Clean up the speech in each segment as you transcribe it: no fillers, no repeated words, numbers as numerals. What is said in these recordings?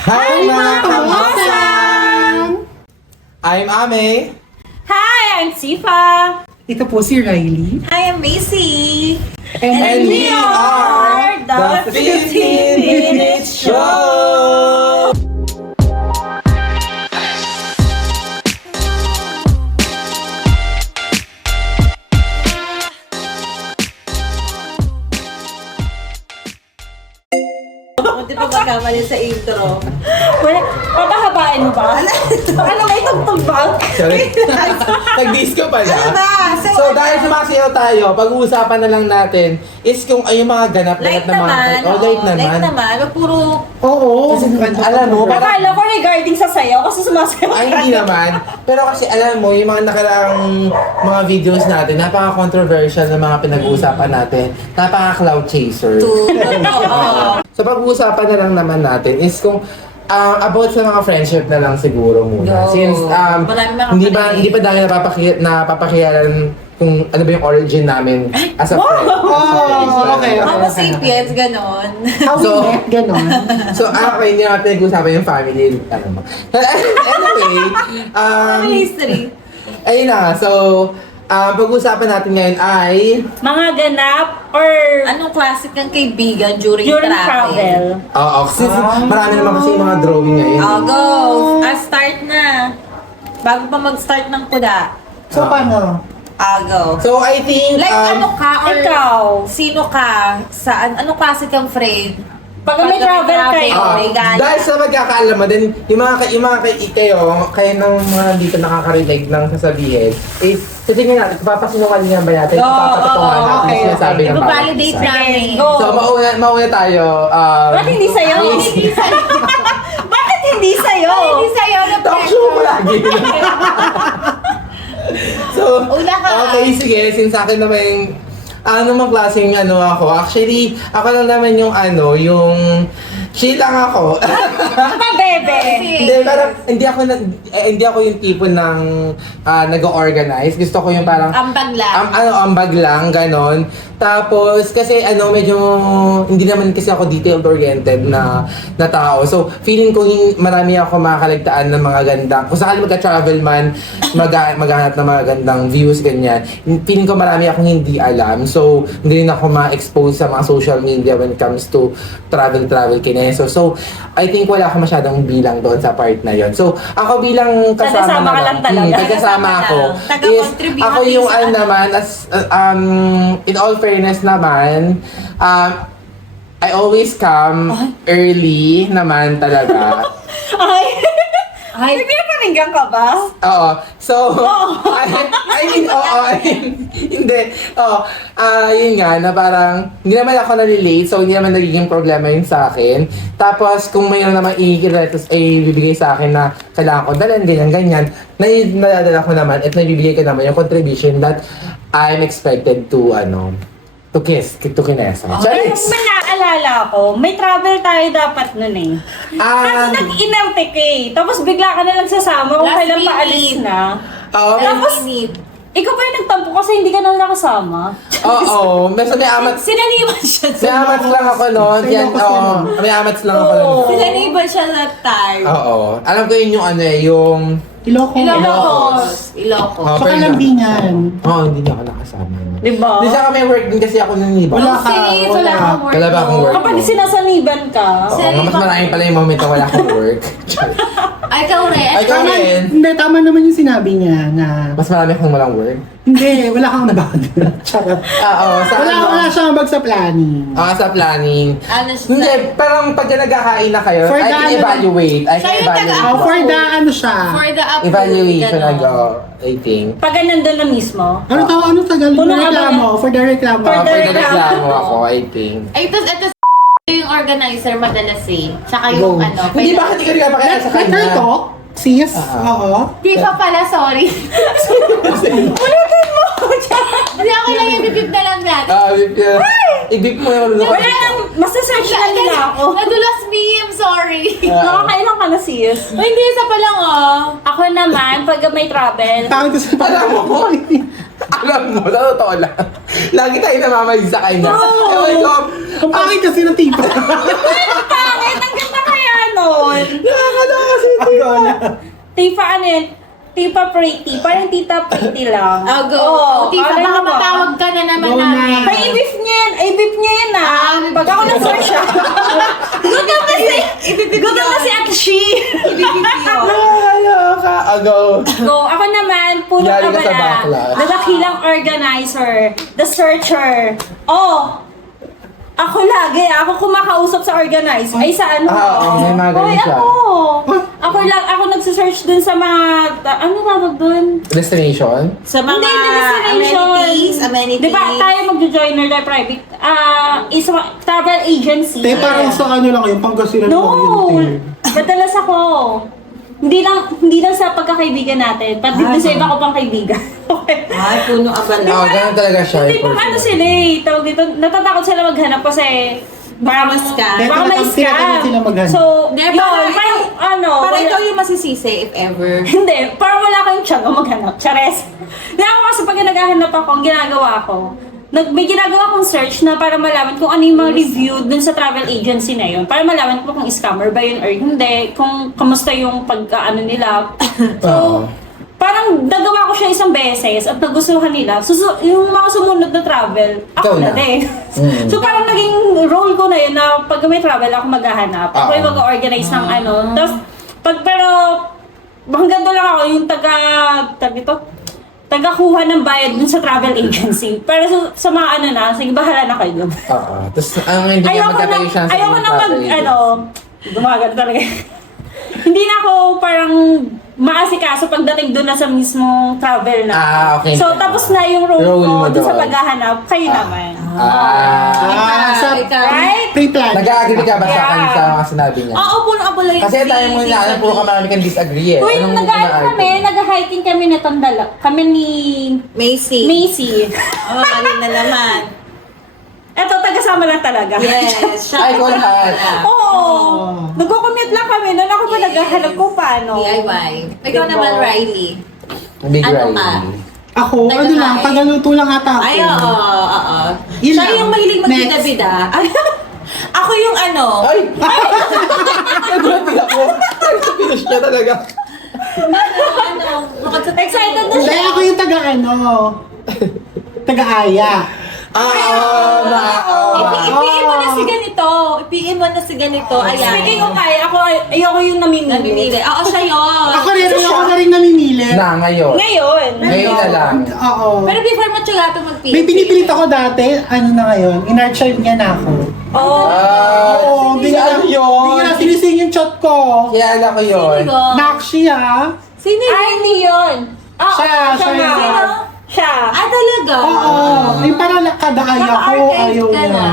Hi mga kamusan! I'm Ame. Hi, I'm Sifa. Ito po si Riley. Hi, I'm Macy. And we are the 15-Minute Show! Hindi pa magkamali sa intro. Wala, papahabain mo ba? Ano may tugtog ba? Sorry. Nag-disco pala. Ano ba? So dahil sumasayaw tayo, pag-uusapan na lang natin is kung ay yung mga ganap-ganap Light na mga... naman. Oh, light naman. Light naman. Wag puro... Oo. Kasi, alam mo, parang... Akala ko regarding sa sayaw kasi sumasayaw. Ay, hindi naman. Pero kasi alam mo, yung mga nakaraang mga videos natin, napaka-controversial na mga pinag-uusapan natin. Napaka-cloud chaser. Oo. So pag-uusapan na lang naman natin is kung about sa mga friendship na lang siguro muna. Yo. Since Marami mga hindi kapatid. pa dahil napapakilalan kung ano ba yung origin namin as a friend. Oh, okay. Homo sapiens, ganon. How So- we met, ganon. So okay, hindi natin pinag-uusapan yung family. Ano mo. Anyway, Family history. ayun na nga. So, pag-uusapan natin ngayon ay... Mga ganap or Anong classic kang kaibigan during during travel? travel. Oo, kasi marami naman kasi yung mga drawing ngayon. I'll go. Start na. Bago pa mag-start ng kuda. So, paano? I'll go. So, I think... Like, ano ka? Or Ikaw. Sino ka? Saan? Anong klase kang friend? Pag may travel kayo, may gala. Dahil sa magkakaalam mo din, yung mga kayo ng mga dito nakaka-relate ng sasabihin, eh, titingnan natin, papasinungalingan ba natin? Oo, Papatutungan natin okay, yung sinasabi ng bawat I-validate isa. namin. Go. So, mauna tayo. Ba't hindi sa'yo? Bakit hindi sa'yo? Hindi sa'yo na Talk show ko lagi. So, Una ka. okay, sige. Since sa akin naman yung ano mang klaseng ano ako. Actually, ako lang naman yung chill lang ako. Ano bebe? Hindi, parang hindi ako yung tipo ng nag-organize. Gusto ko yung parang Ambag lang. ambag lang, ganon. Tapos, kasi medyo, hindi naman kasi ako detail-oriented na tao. So, feeling ko marami ako makakalagtaan ng mga gandang, kung sakali magka-travel man, maghanap ng mga gandang views, ganyan. Feeling ko marami akong hindi alam. So, hindi rin ako ma-expose sa mga social media when it comes to travel kineso. So, I think wala ako masyadong bilang doon sa part na yon. So, ako bilang kasama Taga-sama ka lang talaga. Taga-sama ako. Taga-contribute Ako yung sa ano. naman, in all fairness naman, I always come early naman talaga. Ay, Ay, nagpapalinggan ka ba? Oo. So, hindi. Yun nga, na parang, hindi naman ako nalilate, so hindi naman nagiging problema yun sa akin. Tapos, kung mayroon naman ibibigay sa akin na kailangan ko dalhin, ganyan, nadadala ko naman at nabibigay ko naman yung contribution that I'm expected to kinesa. Ay, may naalala ko, may travel tayo dapat nun eh. Kasi nag-inarte ka eh. Tapos bigla ka na lang sasama kung Last kailan minute. paalis na. Oo. Tapos, Init. ikaw pa yung nagtampo kasi hindi ka na nakasama. Oo. Basta may amats. Sinaniban siya May amats lang ako noon. Yan, oo. May amats lang ako noon. Sinaniban siya that time. Oo. Alam ko yun yung Ilocos. Ilocos. Oh, Sa Kalambingan. Oo, hindi niya ako nakasama. Diba? Hindi sa kami work din kasi ako nung iba. Wala ka. Kasi wala akong work. Wala ba akong work? Kapag sinasaniban ka, Oo, mas marami pala yung moment na wala akong work. Ay, ikaw rin. Ay, ikaw rin. Hindi, tama naman yung sinabi niya na Mas marami akong walang work. hindi, wala kang bag. Charot. Oo, sa Wala siyang bag sa planning. sa planning. Ano siya? Hindi, parang pag nagkakain na kayo, For I the can ano- evaluate. I Siya can yung evaluate. Oh, for the ano siya. For the upload. Evaluation, ganon. I think. pag nandun na mismo. Ano Tagalog? Puno ka ba Reklamo. For the reklamo. For the For the reklamo. reklamo ako, I think. Ay, ito yung organizer madalas eh. Tsaka yung Go. Hindi, bakit hindi ka rin napakilala sa Let her kanya? talk. Sis. Oo. Di pa pala, sorry. Ulitin mo! Hindi ako lang yung bibib na lang natin. I-beep mo yung Wala nang, masasearch na nila ako. Nadulas me, I'm sorry. Nakakailan ka na sis? Ay, hindi, isa pa lang oh. Ako naman, pag may travel, Pangit kasi Alam mo, alam mo, sa totoo lang. Lagi tayo namamali sa kanya. Ewan ko, ang pangit kasi ng tipo. pangit, ang ganda kaya nun. Tifa ano yun? Tifa pretty. Parang tita pretty lang. Oh, go. Oo, Tifa, alam baka mo ba? matawag ka na naman Go na. namin. Ay, i-beef niya yan. I-beef niya yan Pag ako nag-search siya. Gutom kasi Ate Shi. Kaloka. Go. Go. Ako naman, puno Yari ka sa abala. backlash. The dakilang organizer. The searcher. Oh! Ako lagi, ako kumakausap sa organize. Ay, sa ano? May mga ganun Hoy, siya. ako nagsisearch dun sa mga, ano tawag dun? Destination? Sa mga Hindi, destination. amenities. Di ba tayo mag-joiner na private, travel agency. Te, parang sa ano lang yung Pangasinan No! Oriental. Madalas ako. Hindi lang sa pagkakaibigan natin, pati dun sa iba ko pang kaibigan. Okay. Ay, puno abala. Oo, ganun talaga siya. Hindi pa ano sila tawag dito, natatakot sila maghanap kasi Baka ma-scam. Baka Tinatakot ma-scam. sila maghanap. So, Hindi, yun, parang ano, Para wala- ikaw yung masisisi if ever. hindi, parang wala kayong tiyaga maghanap. Chares. Hindi ako kasi pag naghahanap ako, ang ginagawa ko, may ginagawa kong search na para malaman kung ano yung mga review dun sa travel agency na yun. Para malaman ko kung scammer ba yun or hindi. Kung kamusta yung pag-ano nila. So, parang nagawa ko siya isang beses at nagustuhan nila. So, yung mga sumunod na travel, Ikaw ako na na. din. So, parang naging role ko na yun na pag may travel ako maghahanap. Ako yung mag-organize ng ano. Tapos, pero hanggang doon lang ako yung tagakuha ng bayad dun sa travel agency. Pero sa mga ano na, sige bahala na kayo. Oo. Tapos, ang hindi niya magkakayo siya sa Ayoko na mag, travel agent. gumagal talaga. Hindi na ako parang maasikaso pagdating doon na sa mismong travel na. Okay. So, tapos na yung role Role mo ko dun sa doon. paghahanap, kayo naman. Sa ikaw. Right? pre-plan. Nag-agree ka ba sa Yeah. akin sa mga sinabi niya? Oo, puno abala yung Kasi tayo mo na alam po ka marami kang disagree eh. Tuwing Anong nag-hiking nag-hiking kami na Tandala. Kami ni Macy. Macy. Oh, alin na naman. Eto, taga-sama lang talaga. Yes. Ay, ko lahat. Oo. Nagko-commute lang kami. Noon ako pa naghahanap ko paano. DIY. Ikaw Diba? naman, Riley. Big Ano Riley. ka? Ako, ano lang, tagaluto lang ata ako. Ay, oo. Yun Siya lang. yung mahilig Next. magbida-bida. Ako yung ano. Ay! Nagulat ako. Pinush niya talaga. Bukod sa Excited na Hindi, siya. ako yung taga-aya. I-PM mo na si ganito. I-PM mo na si ganito. Ayan. Speaking of kaya, ayoko yung namimili. Namimili. Oo, siya yun. Ako na rin namimili. Na, ngayon. Ngayon. Ngayon na lang. Oo. Pero before mo tsagato mag-PM. May pinipilit ako dati, ano na ngayon, in-archive niya na ako. Oh. Oo, Hindi ano Hindi yun. nga sinising yung chat ko. Kaya alam ko yun. Sino? Nakshi ah. Sino yun? Ay, hindi yun. Ah, Siya nga. yun. Sino? Siya. Ah, talaga? Oo. Yung parang nakadaaya ko, Naka-archive ayaw ka niya. na.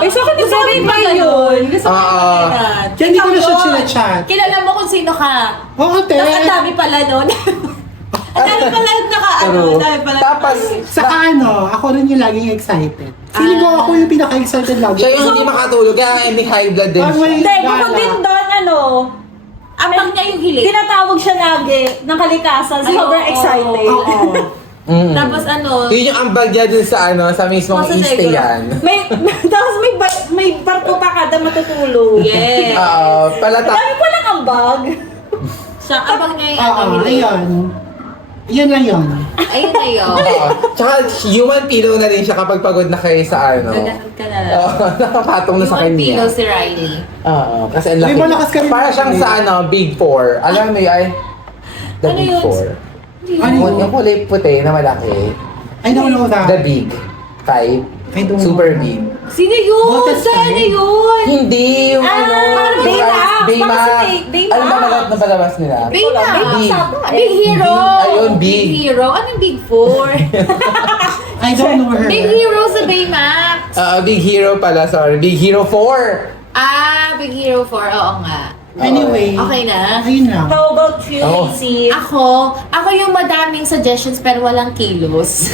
Ay, so kung sabi ba yun? Gusto ko kailan. Kaya hindi ko na siya sinachat. Kilala mo kung sino ka. Oo, te. Tapos ang dami pala nun. Ang dami pala True. ang dami pala. Tapos, Saka ano, ako rin yung laging excited. Feeling ko ako yung pinaka-excited lagi. siya yung hindi makatulog. Kaya nga hindi high blood din Pag siya. may Hindi, bukod gala. din doon, Abang niya yung hilig. tinatawag siya lagi ng kalikasan. Ay, Sobrang oo, excited. Oo. Tapos ano, Yun yung ambag niya dun sa sa mismong Sa Eastayan. Tapos may barko pa kada matutulog. yes. Palata. Dami pa lang ang bag. Siya, abang niya yung Oo, hilig. ayun. Yun lang yun. Ayun na yun. Tsaka human pillow na rin siya kapag pagod na kayo sa Gaganap ka na lang. nakapatong na sa Yung pillow kanya. si Riley. Kasi ang laki. May malakas ka rin Para siyang sa Big Four. Alam mo yun, The Ano Big yun? Four. Ano yun? Yung kulay puti na malaki. I don't know that. The Big Five. I don't know. Super big. Sino yun? Botas Saan ka na yun? Hindi yung Baymax. Baymax. Baka si Baymax. Ano ba na palabas nila? Baymax. Big. Big Hero. Ayun, Big. Hero. Anong Big Four? I don't know her. Big Hero sa Baymax. Big Hero pala, sorry. Big Hero 4. Big Hero 4. Oo nga. Anyway. Okay na. Ayun lang. How about you, Oh. Casey? Ako yung madaming suggestions pero walang kilos.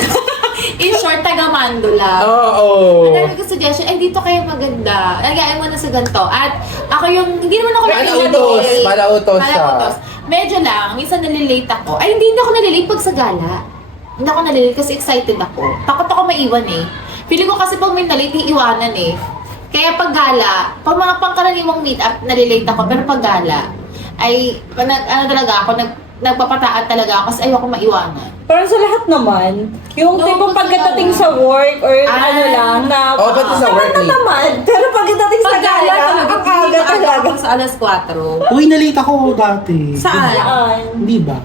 In short, taga-mando lang. Oo. Ang dami ko suggestion, ay dito kayo maganda. Lagayan mo na sa ganito. At ako yung, hindi naman ako Palautos. Palautos siya. Palautos. Medyo lang, minsan nalilate ako. Ay, hindi ako nalilate pag sa gala. Hindi ako nalilate kasi excited ako. Takot ako maiwan eh. Feeling ko kasi pag may nalate, iiwanan eh. Kaya pag gala, pag mga pangkaraniwang meet-up, nalilate ako. Pero pag gala, ay, ano talaga ako, nagpapataan talaga ako kasi ayoko maiwanan. Parang sa lahat naman, yung No, tipong kasi pagdating talaga. sa work or Ah. ano lang na Oh, pati sa work, eh. naman. Pero pagdating sa gala, ang aga talaga. Sa alas 4. Uy, nalate ako dati. Saan? Saan? Hindi ba?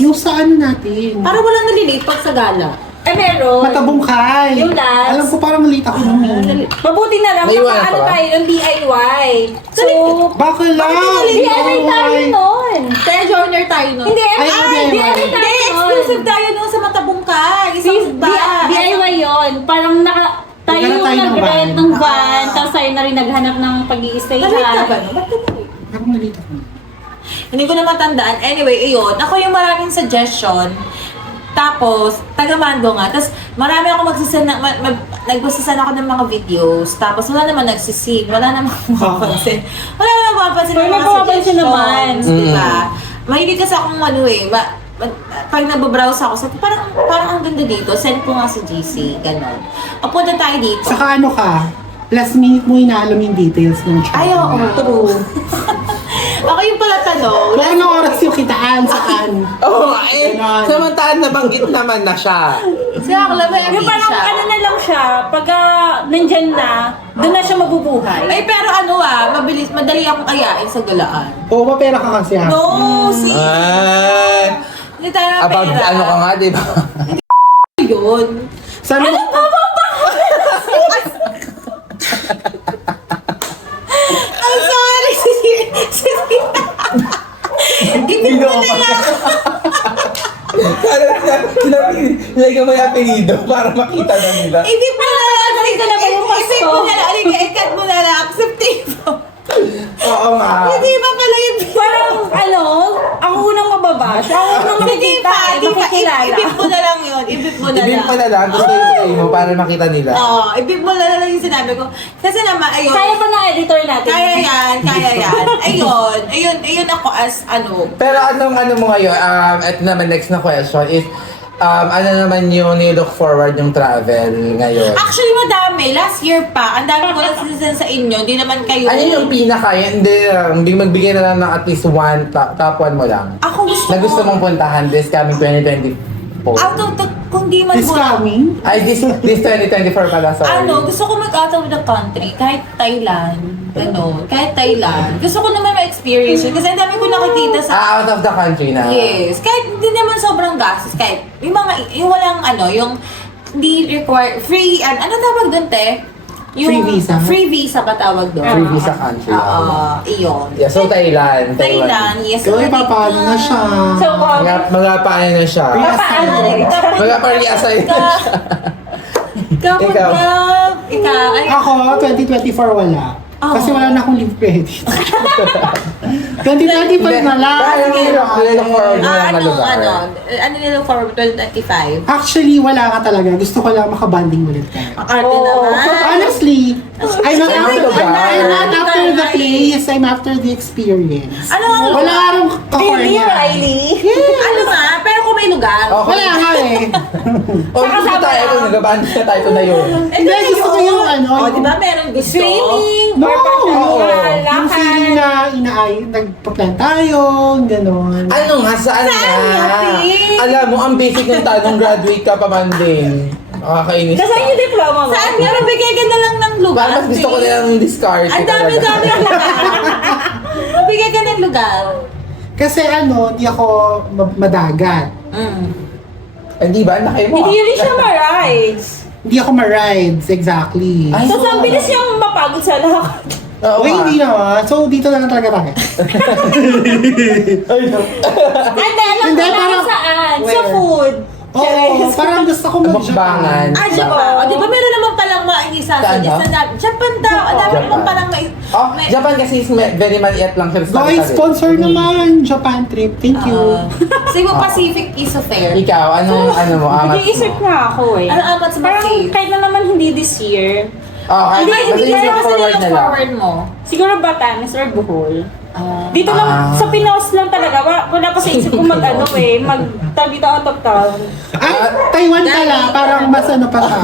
Yung sa ano natin. Para walang nalilate pag sa gala. Eh meron. Matabungkay. Yung last. Alam ko parang late ako nung. Mabuti na lang, May iwanan ano ka ba? tayo ng DIY. So, Bakit lang? DIY tayo nun. Kaya joiner tayo nun. Hindi, Ay, DIY. DIY Hindi, tayo nun. exclusive tayo nun sa Matabungkay. Isang ba? DIY yun. Parang tayo Naghanap yung tayo ng nag-rent van. ng van, tapos tayo na rin naghanap ng pag-i-stay Nalate ka ba? Ba't ka nalate? Parang nalate ako. Hindi ko na matandaan. Anyway, iyon. Ako yung maraming suggestion. Tapos, taga-mando nga. Tapos, marami ako nagsasend ako ng mga videos. Tapos, wala naman nagsisig. Wala naman mapapansin. Wala naman mapapansin ng May mga mapapansin naman. suggestions. Diba? Mahilig kasi akong pag nababrowse ako, sabi, parang ang ganda dito. Send ko nga si GC. Ganon. O, punta tayo dito. Saka ano ka, last minute mo inaalam yung details ng chat. Ay, oo. True. Ako yung pala tanong. Kung anong oras yung kitaan, saan? Oo, eh, Ganon. samantaan nabanggit naman na siya. Siya, ako lang may Yung parang ano na lang siya, pagka nandyan na, doon na siya mabubuhay. Ay, pero madali akong ayain sa galaan. Oo, mapera ka kasi ha. No, si... Ay, Hindi tayo na abang, pera. ano ka nga, di ba? Yun. Sabi mo, I'm sorry, Ibig mo na lang. Nilagay mo yung apelido para makita na nila. Ibig mo na lang. Galing ka na ba yung Ibig pasto? mo na lang. Ikat mo na lang. Acceptable. Oo nga. Hindi ba pala yung... Parang ako unang mababash, ako unang makikita, makikilala. Ibig mo na lang yun. Ibig mo na Ibig lang. mo na lang, gusto yung mo para makita nila. Oo, ibig mo na lang yung sinabi ko. Kasi naman, ayun. Kaya pa ng editor natin. Kaya yan. Ayun ako as ano. Pero ano mo ngayon, ito naman next na question is, ano naman yung ni-look forward yung travel ngayon? Actually, madami. Last year pa, ang dami ko lang sinasend sa inyo. Hindi naman kayo. Ano yung pinaka, hindi magbigay na lang ng at least one, top one mo lang. Ako Na gusto mong puntahan this coming 2024. Out of the, kung di man this mo- coming? Ay, this 2024 pala, sorry. gusto ko mag-out of the country. Kahit Thailand. Kahit Thailand. Gusto ko naman ma-experience yun. Kasi ang dami ko nakikita sa... Out of the country na. Yes. Kahit hindi naman sobrang gastos. Kahit yung walang yung hindi require, free, ano tawag doon, te? Free visa? Free visa ba tawag doon? Free visa country. Iyon. Yeah, so Thailand. Thailand, yes. Uy, papaano na siya. So, Mga-paano na siya. paano rin? Mga-pa-reassign na siya. Ikaw. Ay, Ako, 2024 wala. Kasi wala na akong leave credit. 2025 na lang. Dahil nilook forward mo lang na lugar. ano nilang forward 2025? Actually, wala ka talaga. Gusto ko lang makabanding ulit kayo. Ang arte naman. Honestly, I'm not Siyempre, after, lugar. I'm not after the place, I'm after the experience. Ano ang Wala lugar? akong Really, kakornya. Riley? Ano nga? Pero kung may lugar. Okay. Wala nga eh. O, gusto tayo ito. Nagabanding na tayo ito na yun. Hindi, gusto ko yung ano, O, yung- di ba meron gusto? Swimming, No! barpasyal, Yung feeling lakad. na nagpa-plan tayo, gano'n. Ano nga? Saan nga? Pete? Alam mo, ang basic ng tanong, graduate ka pa man din. Nakakainis Nasaan yung diploma mo? Saan nga? Mabigay ka na lang ng lugar. Parang mas gusto ko na lang discard. Ang dami-dami ng lugar. Mabigay ka ng lugar. Kasi di ako madagat. Hindi ba? Ang laki mo. Hindi rin siya ma-rides. Hindi ako ma-rides, exactly. Ay, So, ang bilis niyang mapagod sa lakad. Oo Uy, nga. hindi naman. So, dito lang talaga tayo. Ay, no. And then, alam Hindi, ko na parang- saan? Sa Where? food. Oo, parang gusto ko Mukbangan. mag-Japan. Japan. O, di ba meron naman palang maisasuggest na Japan daw. Ang dami Japan. mong palang Oh, Japan kasi is very maliit lang siya. sa Guys, sarili. sponsor naman Japan trip. Thank you. Cebu Pacific is a fair. Ikaw, anong ano mo? Amat Nag-iisip mo? nga ako eh. Ano amat sa Parang mga kahit na naman hindi this year, Oh, kahit Hindi basta yung kasi forward nilook na lang. forward mo. siguro Batanes or Bohol. Dito lang, sa Pinos lang talaga. Wala pa sa isip ko mag-ano eh, mag-dito out of town. Ay, Taiwan pala. Parang mas ano pa siya.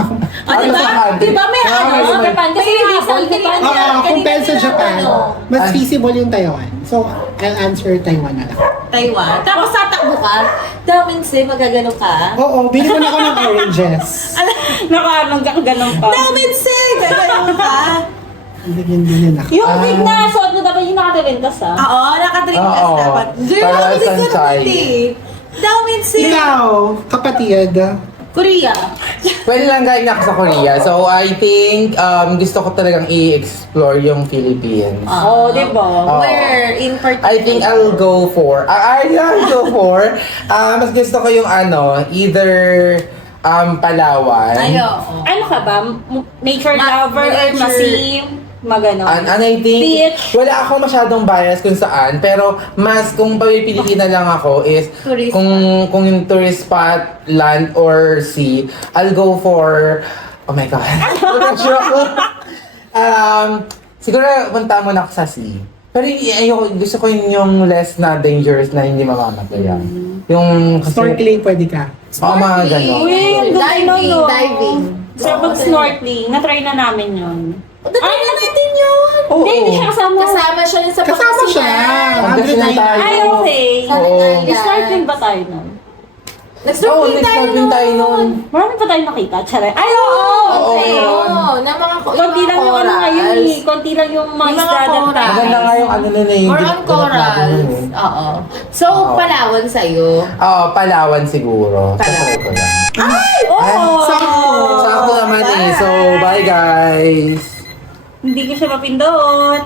Ah, di ba? Di ba may ano? Japan kasi May hindi raffle, Japan. Oo, compared sa Japan, mas Ay. feasible yung Taiwan. So, I'll answer Taiwan na lang. Taiwan. Tapos tatakbo ka. Daminse, magagano ka. Oo, bili mo na ako ng oranges. Nakaanong ka ganun pa. Daminse, gagano ka. Hindi ako. Yung wig na suot mo dapat yung nakatilintas ah. Oo, nakadrink ka Oo. dapat. Girl, Para nakadrink ka sansay. naman eh. Daminse. Ikaw, kapatid. Korea. Pwede lang galing ako sa Korea. So, I think gusto ko talagang i-explore yung Philippines. Oo, di ba? Oo. Where in particular? I think I'll go for, mas gusto ko yung either Palawan. Ayo. Ano ka ba? Nature lover or nature. masim? Magano. And I think, Beach. wala akong masyadong bias kung saan, pero mas kung papipiliin na lang ako is, Tourist kung yung tourist spot, land or sea, I'll go for, oh my God. Wala sure ako. Siguro, punta muna ako sa sea. Pero ayoko, gusto ko yung less na dangerous na hindi mamamatay. Yung kasi, Snorkeling pwede ka. mga gano'n. Uy, ang ganda nun, no? Diving. Sa pag-snorkeling, na-try na namin yun. Ay, na natin yun. Oo. Hindi siya kasama. Kasama siya sa Kasama siya. Andun na tayo. Ay, okay. Oo. Snorkeling ba tayo nun? Nag-snorkeling tayo nag-snorkeling tayo nun. Marami pa tayo nakita, tsara. Ay, Oo, Oo, okay. yun. Oo, na mga konti lang yung ano ngayon eh. Konti lang yung mga Yung mga isda that corals. time. Maganda nga yung nun eh. yung More on ganap natin corals. nun eh. Oo. So, Oo. Palawan sa'yo. Oo, Palawan siguro. Tatry ko lang. Oo! Sakto naman eh. So, bye guys! Hindi ko siya mapindot.